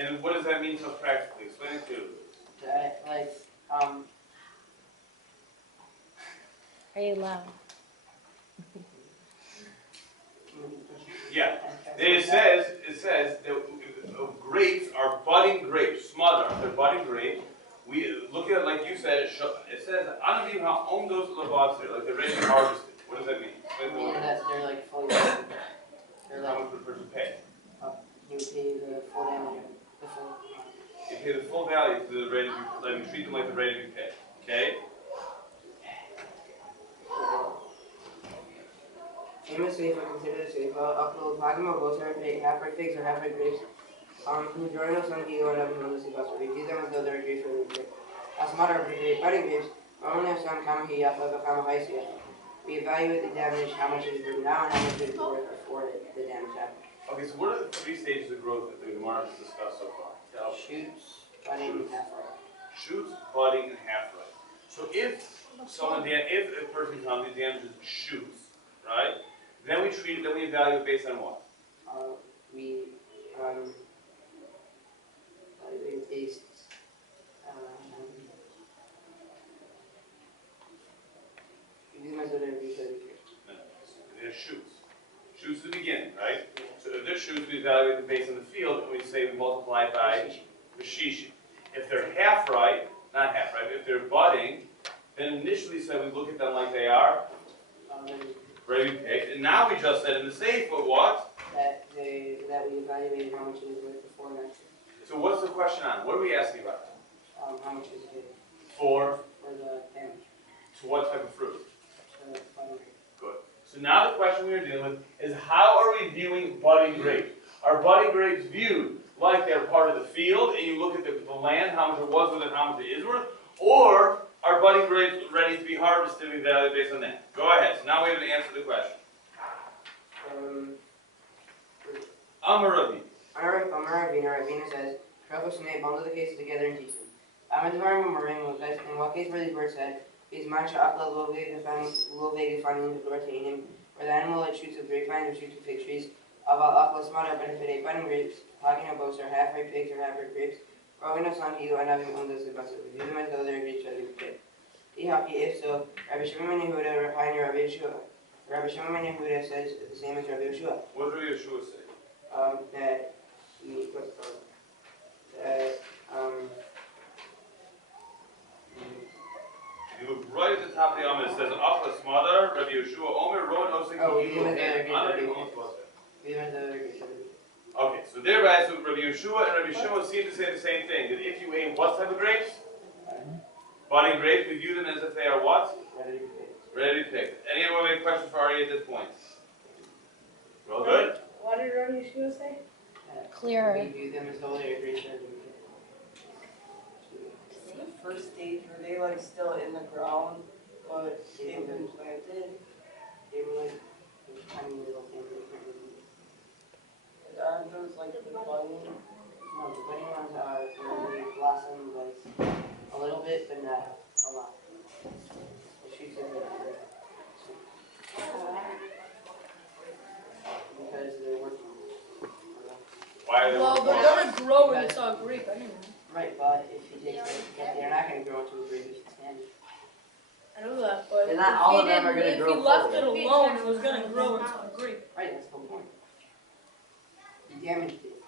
And what does that mean to us practically? Explain it to. That, like, Are you loud? Yeah. It says that grapes are budding grapes. Smother. They're budding grapes. We look at it like you said. It says anavim ha'omdos levatzir, like they're ready to be harvested. What does that mean? that they're like fully. They're How like, much would the person pay? you pay the full damage, the full. You pay the full value to the ready to be, like we treat them like they're ready to be paid. Okay? Famous Seifa, consider the Seifa, upload Pagma, both half-ripe figs or half-ripe grapes. Who join us on Gigo and Abin on the Seifa, we view them as though they're grapes for the grape. As a matter of budding grapes, only if some come here, we evaluate the damage, how much is written down, and how much is worth before the damage happened. Okay, so what are the three stages of growth that the Gemara has discussed so far? Shoots, budding, and half-ripe. Shoots, budding, and half-ripe. So if a person comes and damages shoots, right? Then we treat it, then we evaluate based on what? We evaluate based we do them as though they're grapes. They're shoots. Shoots at the beginning, right? So if they're shoots, we evaluate them based on the field, and we say we multiply it by the shishi. If they're half-ripe, not half-ripe, if they're budding, then initially said we look at them like they are ready to be picked. And now we just said in the safe, but what? That we evaluated how much it was worth before mentioned. So what's the question on? What are we asking about? How much is it For the damage? to what type of fruit? Budding. Good. So now the question we are dealing with is how are we viewing budding grapes? Are budding grapes viewed like they're part of the field and you look at the land, how much it was worth and how much it is worth? Or are budding grapes ready to be harvested and evaluated based on that? Go ahead. So now we have to answer the question. Amaravi. Ravina says, Travel Snake bundle the cases together and teach them. In what case where these words said, is Mancha Akla Lovega finding the Lortanium, where the animal that shoots a grapevine or shoots a fig trees, about Akla Smata benefit a budding grapes, talking about are half-ripe figs or half-ripe grapes, Rovino San Higo and having undas the bus. Review them as though they're grapes ready to pick. If so, Rabbi Shimon Yehuda, Pioneer Rabbi Yeshua. Rabbi Shimon Yehuda says the same as Rabbi Yeshua. What did Rabbi Yeshua say? That he, what's it called? That, you look right at the top of the Amid. It says, Akla Smada, Rabbi Yeshua, Omer, Rowan, Osik, Okay, so thereby, so Rabbi Yeshua and Rabbi Shimon seem to say the same thing. That if you aim what type of grapes? Budding grapes, we view them as if they are what? Ready to pick. Any other questions for Ari at this point? Well, good? What did Rabbi Yeshua say? Clearer. We view them as though they are grapes ready to pick. The first stage, were they like still in the ground, but they've been planted? They were like tiny little things. Aren't those like the budding? No, the budding ones are when they blossom like a little bit, but not a lot. The shoots are like because they're working. Why are they Well, they're gonna grow when it's all grape anyway. Right, but if you take they're not going to grow into a grape if it's candy. I know that, but They're not all of them are if gonna grow he left forward. it alone, it was gonna grow into a grape. Right, that's the whole point. You damaged it.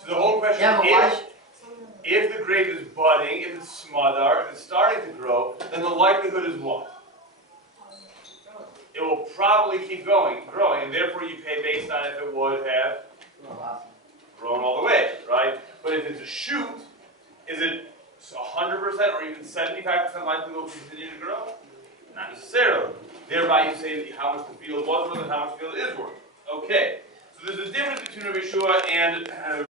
So the whole question is, if the grape is budding, if it's smothered, if it's starting to grow, then the likelihood is what? It will probably keep growing, and therefore you pay based on if it would have grown all the way, right? But if it's a shoot, is it 100% or even 75% likely it will continue to grow? Not necessarily. Thereby you say how much the field was worth and how much the field is worth. Okay, so there's a difference between Rabbi Yeshua and